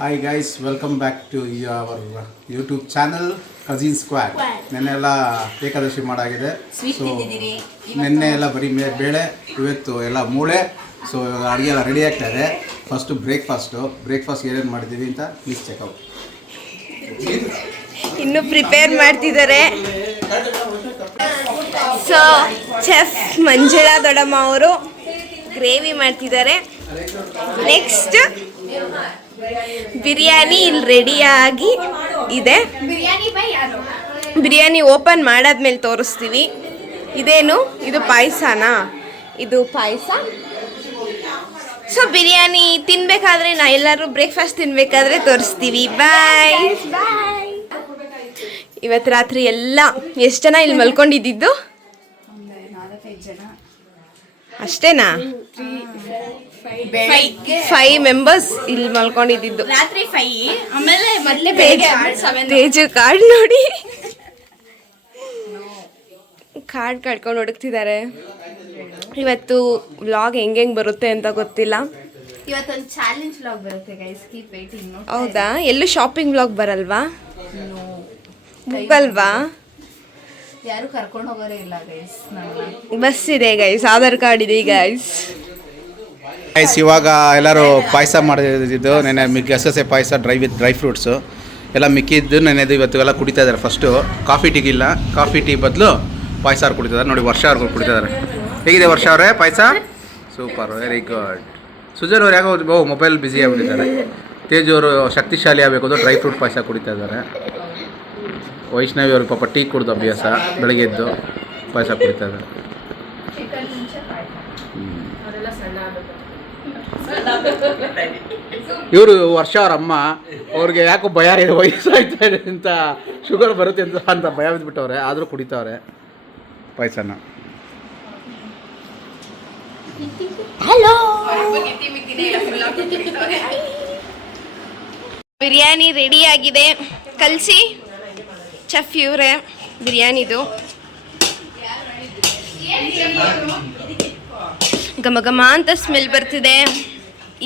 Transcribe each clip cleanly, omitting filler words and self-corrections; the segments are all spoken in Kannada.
Hi guys, welcome back to our YouTube channel cousin squad. ನೆನ್ನೆಲ್ಲ ಏಕಾದಶಿ ಮಾಡಾಗಿದೆ. ಸೊ ನಿನ್ನೆ ಎಲ್ಲ ಬರೀ ಬೇಳೆ, ಇವತ್ತು ಎಲ್ಲ ಮೂಳೆ. ಸೊ ಅಡುಗೆ ಎಲ್ಲ ರೆಡಿ ಆಗ್ತಾ ಇದೆ. ಫಸ್ಟು ಬ್ರೇಕ್ಫಾಸ್ಟ್ ಏನೇನು ಮಾಡಿದ್ದೀವಿ ಅಂತ ಪ್ಲೀಸ್ ಚೆಕ್ಔಟ್. ಇನ್ನು ಪ್ರಿಪೇರ್ ಮಾಡ್ತಿದ್ದಾರೆ. ಸೊ ಚೆಫ್ ಮಂಜುಳಾ ದೊಡ್ಡಮ್ಮ ಅವರು ಗ್ರೇವಿ ಮಾಡ್ತಿದ್ದಾರೆ. ನೆಕ್ಸ್ಟ್ ಬಿರಿಯಾನಿ ಇಲ್ಲಿ ರೆಡಿಯಾಗಿ ಇದೆ. ಬಿರಿಯಾನಿ ಓಪನ್ ಮಾಡಾದ್ಮೇಲೆ ತೋರಿಸ್ತೀವಿ. ಇದೇನು ಇದು ಪಾಯಸನಾ? ಇದು ಪಾಯಸ. ಸೊ ಬಿರಿಯಾನಿ ತಿನ್ಬೇಕಾದ್ರೆ ಎಲ್ಲರೂ ಬ್ರೇಕ್ಫಾಸ್ಟ್ ತಿನ್ಬೇಕಾದ್ರೆ ತೋರಿಸ್ತೀವಿ. ಬಾಯ್. ಇವತ್ತು ರಾತ್ರಿ ಎಲ್ಲ ಎಷ್ಟು ಜನ ಇಲ್ಲಿ ಮಲ್ಕೊಂಡಿದ್ದು? ಅಷ್ಟೇನಾ? 5 ಮೆಂಬರ್ಸ್ ಇಲ್ಲಿ ಮಲ್ಕೊಂಡಿದ್ದು ರಾತ್ರಿ. 5 ಆಮೇಲೆ ಮೊದಲೇ ತೇಜು ಕಾರ್ಡ್ ನೋಡಿ, ಕಾರ್ಡ್ ಕಳ್ಕೊಂಡು ಹುಡುಕ್ತಿದ್ದಾರೆ. ಇವತ್ತು ವ್ಲಾಗ್ ಹೆಂಗೆ ಬರುತ್ತೆ ಅಂತ ಗೊತ್ತಿಲ್ಲ. ಇವತ್ತೊಂದು ಚಾಲೆಂಜ್ ವ್ಲಾಗ್ ಬರುತ್ತೆ ಗೈಸ್, ಕೀಪ್ ವೇಟಿಂಗ್. ಹೌದಾ? ಎಲ್ಲೂ ಶಾಪಿಂಗ್ ವ್ಲಾಗ್ ಬರಲ್ವಾ? ಬಲ್ವಾ? ಯಾರು ಕರ್ಕೊಂಡು ಹೋಗೋರೇ ಇಲ್ಲ ಗೈಸ್. ಬಸ್ ಇದೆ ಗೈಸ್, ಆಧಾರ್ ಕಾರ್ಡ್ ಇದೆ ಗೈಸ್. ಇವಾಗ ಎಲ್ಲರೂ ಪಾಯಸ ಮಾಡಿದ್ದು. ನೆನೆ ಗಸಗಸೆ ಪಾಯಸ ಡ್ರೈ ಫ್ರೂಟ್ಸು ಎಲ್ಲ ಮಿಕ್ಕಿದ್ದು ನೆನೆದು ಇವತ್ತು ಎಲ್ಲ ಕುಡಿತಾ ಇದ್ದಾರೆ. ಫಸ್ಟು ಕಾಫಿ ಟೀ ಬದಲು ಪಾಯಸ ಅವ್ರು ಕುಡಿತಿದ್ದಾರೆ. ನೋಡಿ, ವರ್ಷ ಅವ್ರು ಕುಡಿತಿದ್ದಾರೆ. ಹೇಗಿದೆ ವರ್ಷ ಅವರೇ ಪಾಯಸ? Super, very good. ಸುಜನ್ ಅವ್ರು ಯಾಕೋ ಮೊಬೈಲ್ ಬ್ಯುಸಿ ಆಗಿಬಿಟ್ಟಿದ್ದಾರೆ. ತೇಜ್ ಅವರು ಶಕ್ತಿಶಾಲಿ ಆಗಬೇಕು ಅಂತ ಡ್ರೈ ಫ್ರೂಟ್ ಪಾಯಸ ಕುಡಿತಾ ಇದ್ದಾರೆ. ವೈಷ್ಣವಿ ಅವ್ರಿಗೆ ಪಾಪ ಟೀ ಕುಡಿದು ಅಭ್ಯಾಸ, ಬೆಳಗ್ಗೆ ಎದ್ದು ಪಾಯಸ ಕುಡಿತಾ ಇದ್ದಾರೆ. ಇವರು ವರ್ಷ ಅವ್ರ ಅಮ್ಮ ಅವ್ರಿಗೆ ಯಾಕೋ ಭಯ ಇದೆ, ವಯಸ್ಸಾಯ್ತಾ ಇದೆ ಅಂತ, ಶುಗರ್ ಬರುತ್ತೆ ಅಂತ ಭಯ ಬಿದ್ದುಬಿಟ್ಟವ್ರೆ. ಆದರೂ ಕುಡಿತಾವ್ರೆ ಪಾಯಸನ. ಬಿರಿಯಾನಿ ರೆಡಿ ಆಗಿದೆ. ಕಲಸಿ ಚೆಫ್ ಇವರೇ ಬಿರಿಯಾನಿದು. ಘಮ ಘಮ ಅಂತ ಸ್ಮೆಲ್ ಬರ್ತಿದೆ.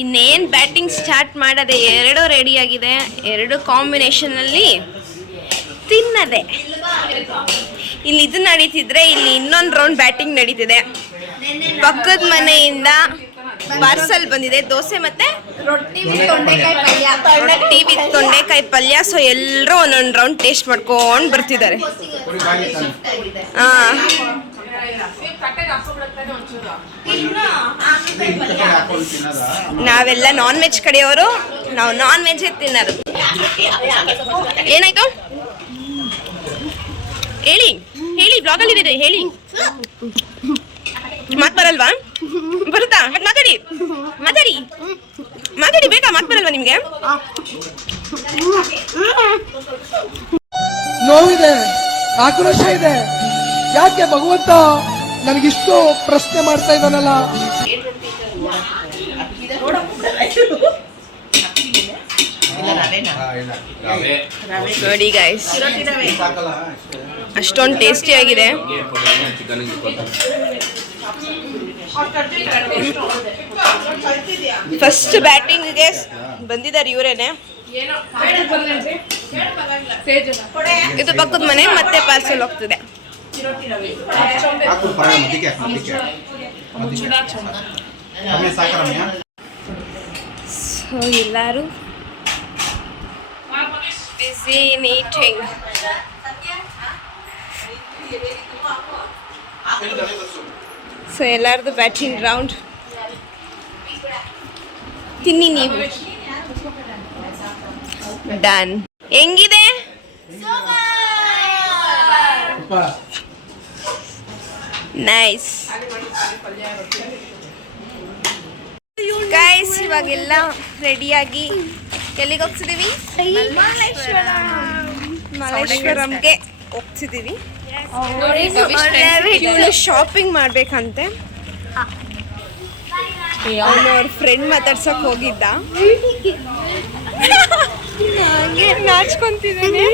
ಇನ್ನೇನು ಬ್ಯಾಟಿಂಗ್ ಸ್ಟಾರ್ಟ್ ಮಾಡೋದೆ. 2 ರೆಡಿ ಆಗಿದೆ. 2 ಕಾಂಬಿನೇಷನಲ್ಲಿ ತಿನ್ನದೆ. ಇಲ್ಲಿ ಇದು ನಡೀತಿದ್ರೆ ಇಲ್ಲಿ ಇನ್ನೊಂದು ರೌಂಡ್ ಬ್ಯಾಟಿಂಗ್ ನಡೀತಿದೆ. ಪಕ್ಕದ ಮನೆಯಿಂದ ಪಾರ್ಸಲ್ ಬಂದಿದೆ, ದೋಸೆ ಮತ್ತೆ ರೊಟ್ಟಿ ವಿತ್ ತೊಂಡೆಕಾಯಿ ಪಲ್ಯ. ಸೊ ಎಲ್ಲರೂ ಒಂದೊಂದು ರೌಂಡ್ ಟೇಸ್ಟ್ ಮಾಡ್ಕೊಂಡು ಬರ್ತಿದ್ದಾರೆ. ನಾವೆಲ್ಲ ನಾನ್ ವೆಜ್ ಕಡೆಯವರು, ನಾವು ನಾನ್ ವೆಜ್ ತಿನ್ನೋದು. ಏನಾಯ್ತು ಹೇಳಿ ಹೇಳಿ, ಬ್ಲಾಗಲ್ಲಿ ಇದೆ ಹೇಳಿ. ಮಾತು ಬರಲ್ವಾ? ಬರುತ್ತಾ? ಮಾತಾಡಿ ಮಾತಾಡಿ ಮಾತಾಡಿ, ಬೇಕಾ? ಮಾತು ಬರಲ್ವಾ ನಿಮ್ಗೆ? ನೋವಿದೆ, ಆಕ್ರೋಶ ಇದೆ. ಯಾಕೆ ಭಗವಂತ ನನಗಿಷ್ಟು ಪ್ರಶ್ನೆ ಮಾಡ್ತಾ ಇದ್ದಾನಲ್ಲ? ನೋಡಿ ಗೈಸ್, ಅಷ್ಟೊಂದು ಟೇಸ್ಟಿ ಆಗಿದೆ. ಫಸ್ಟ್ ಬ್ಯಾಟಿಂಗ್ಗೆ ಬಂದಿದ್ದಾರೆ ಇವರೇನೆ. ಇದು ಪಕ್ಕದ ಮನೆ ಮತ್ತೆ ಪಾರ್ಸಲ್ ಹೋಗ್ತಿದೆ. ಸೊ ಎಲ್ಲರೂ ಬಿಸಿ ಈಟಿಂಗ್. ಸೊ ಎಲ್ಲರದು ಬ್ಯಾಟಿಂಗ್ ರೌಂಡ್. ತಿನ್ನಿ ನೀವು. ಡನ್. ಹೆಂಗಿದೆ? Nice guys. ಇವಾಗೆಲ್ಲ ರೆಡಿಯಾಗಿ ಎಲ್ಲಿಗೆ ಹೋಗ್ತಿದ್ದೀವಿ? ಮಲ್ಲೇಶ್ವರಂಗೆ ಹೋಗ್ತಿದ್ದೀವಿ. ಶಾಪಿಂಗ್ ಮಾಡ್ಬೇಕಂತೆ. ಅವನು ಅವ್ರ ಫ್ರೆಂಡ್ ಮಾತಾಡ್ಸಕ್ ಹೋಗಿದ್ದ. ನಾಚ್ಕೊಂತಿದ್ದಾನೆ.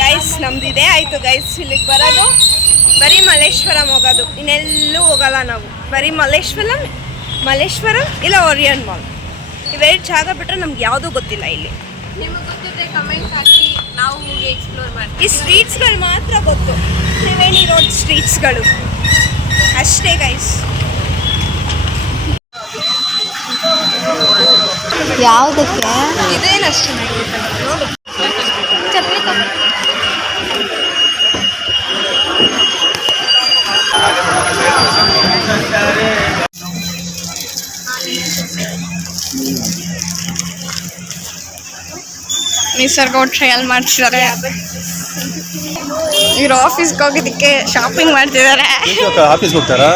ಗೈಸ್ ನಮ್ದಿದೆ ಆಯ್ತು ಗೈಸ್. ಇಲ್ಲಿಗೆ ಬರೋದು ಬರೀ ಮಲ್ಲೇಶ್ವರಂ ಹೋಗೋದು, ಇನ್ನೆಲ್ಲೂ ಹೋಗಲ್ಲ ನಾವು. ಬರೀ ಮಲ್ಲೇಶ್ವರ ಇಲ್ಲ ಓರಿಯನ್ ಮಾಲ್, ಇವೆರಡು ಜಾಗ ಬಿಟ್ಟರೆ ನಮ್ಗೆ ಯಾವುದೂ ಗೊತ್ತಿಲ್ಲ ಇಲ್ಲಿ. ನಿಮಗೆ ಗೊತ್ತಿದ್ರೆ ಕಮೆಂಟ್ ಹಾಕಿ, ನಾವು ಹೋಗಿ ಎಕ್ಸ್ಪ್ಲೋರ್ ಮಾಡ್ತೀವಿ. ಈ ಸ್ಟ್ರೀಟ್ಸ್ಗಳು ಮಾತ್ರ ಗೊತ್ತು, ತ್ರಿವೇಣಿ ರೋಡ್ ಸ್ಟ್ರೀಟ್ಸ್ಗಳು ಅಷ್ಟೇ ಗೈಸ್. ಯಾವುದಕ್ಕೆ ಇದೇನಷ್ಟು ಚಪ್ಪಲಿ ನಿಸರ್ಗ ಟ್ರಯಲ್ ಮಾಡ್ತಿದ್ದಾರೆ. ಇವ್ರು ಆಫೀಸ್ಗೆ ಹೋಗೋದಕ್ಕೆ ಶಾಪಿಂಗ್ ಮಾಡ್ತಿದ್ದಾರೆ. ಆಫೀಸ್ಗೆ ಹೋಗ್ತಾರಾ?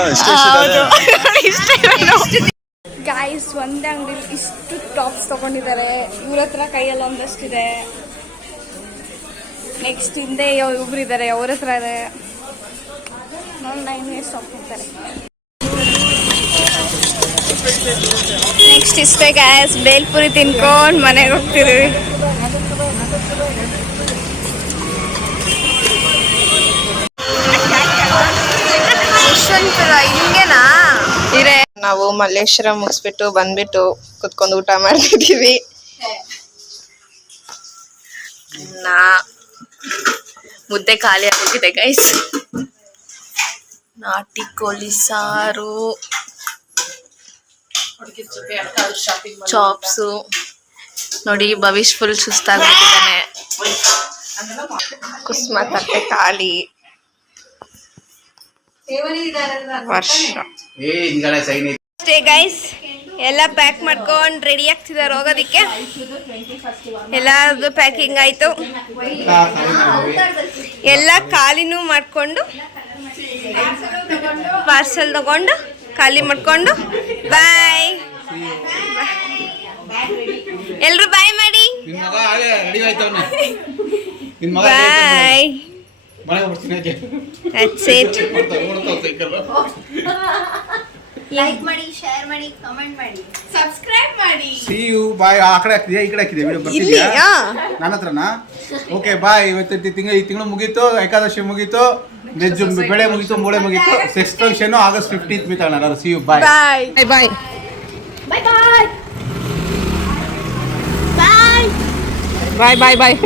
ಗಾಯ್ಸ್, ಒಂದೇ ಅಂಗಡಿಲಿ ಇಷ್ಟು ಟಾಪ್ಸ್ ತಗೊಂಡಿದ್ದಾರೆ. ಇವ್ರ ಹತ್ರ ಕೈಯಲ್ಲಿ ಒಂದಷ್ಟಿದೆ. ನೆಕ್ಸ್ಟ್ ಹಿಂದೆ ಒಬ್ರಿದ್ದಾರೆ, ಅವ್ರ ಹತ್ರ ಇದೆ. ನೋಡಿ 9 ಮಿನಿಟ್ಸ್ ಹೋಗ್ತಾರೆ. ನೆಕ್ಸ್ಟ್ ಇಷ್ಟೇ ಗಾಯ್ಸ್, ಬೇಲ್ಪುರಿ ತಿನ್ಕೊಂಡು ಮನೆಗೆ ಹೋಗ್ತಿದ್ದೀವಿ. ಹಿಂಗೇನಾ ಇರೇ. ನಾವು ಮಲ್ಲೇಶ್ವರ ಮುಗಿಸ್ಬಿಟ್ಟು ಬಂದ್ಬಿಟ್ಟು ಕುತ್ಕೊಂಡು ಊಟ ಮಾಡ್ತಿದ್ದೀವಿ. ಮುದ್ದೆ ಖಾಲಿ ಆಗೋಗಿದೆ ಗೈಸ್. ನಾಟಿ ಕೋಳಿ ಸಾರು, ಚಾಪ್ಸು. ನೋಡಿ ಭವಿಷ್ ಫುಲ್ ಸುಸ್ತಾಗ್ಬಿಟ್ಟಿದ್ದಾನೆ. ಕುಸ್ಮ ತಟ್ಟೆ ಖಾಲಿ. ವರ್ಷ ಅಷ್ಟೇ ಗೈಸ್, ಎಲ್ಲ ಪ್ಯಾಕ್ ಮಾಡ್ಕೊಂಡು ರೆಡಿ ಆಗ್ತಿದ್ದಾರೆ ಹೋಗೋದಿಕ್ಕೆ. ಎಲ್ಲಾರ್ದು ಪ್ಯಾಕಿಂಗ್ ಆಯ್ತು, ಎಲ್ಲ ಖಾಲಿನೂ ಮಾಡ್ಕೊಂಡು ಪಾರ್ಸೆಲ್ ತಗೊಂಡು ಖಾಲಿ ಮಾಡ್ಕೊಂಡು ಬಾಯ್. ಎಲ್ರು ಬಾಯ್ ಮಾಡಿ ಬಾಯ್. That's it. ಲೈಕ್ ಮಾಡಿ, ಶೇರ್ ಮಾಡಿ, ಕಮೆಂಟ್ ಮಾಡಿ, ಸಬ್ಸ್ಕ್ರೈಬ್ ಮಾಡಿ. See you, bye. ಆ ಕಡೆ ಹಾಕಿದ್ಯಾ, ಈ ಕಡೆ ಹಾಕಿದ್ಯಾ? ವಿಡಿಯೋ ಬರ್ತಿದ್ಯಾ ನನ್ನ ಹತ್ರನಾ? Okay bye. ಇವತ್ತು ಈ ತಿಂಗಳು ಮುಗೀತು, ಏಕಾದಶಿ ಮುಗೀತು, ವೆಜ್ ಬೆಳೆ ಮುಗೀತು, ಮೂಳೆ ಮುಗೀತು. ಎಕ್ಸ್ಟೆನ್ಷನ್ August 15th ಮೀತಾಣ. See you, bye. Bye bye bye bye bye bye bye.